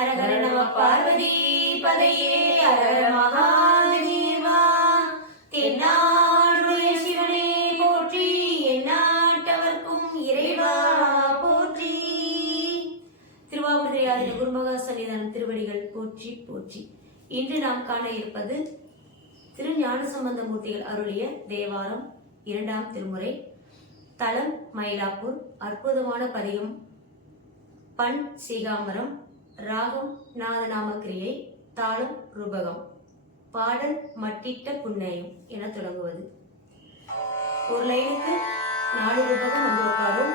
அரகர நம பார்வதி பதையே அரகர மகாதேவா. தென்னாடுடைய சிவனே போற்றி எந்நாட்டவர்க்கும் இறைவா போற்றி. திருவாவூரையாதின குருமகா சன்னிதான திருவடிகள் போற்றி போற்றி. இன்று நாம் காண இருப்பது திரு ஞானசம்பந்தமூர்த்திகள் அருளிய தேவாரம் இரண்டாம் திருமுறை. தலம் மயிலாப்பூர் அற்புதமான பதிகம் பண் சீகாமரம் ராகம் நாதநாம கிரியை தாளம் ரூபகம். பாடல் மட்டிட்ட புன்னையும் என தொடங்குவது. ஒரு லைனுக்கு நாலு ரூபகம் வந்து உட்காரும்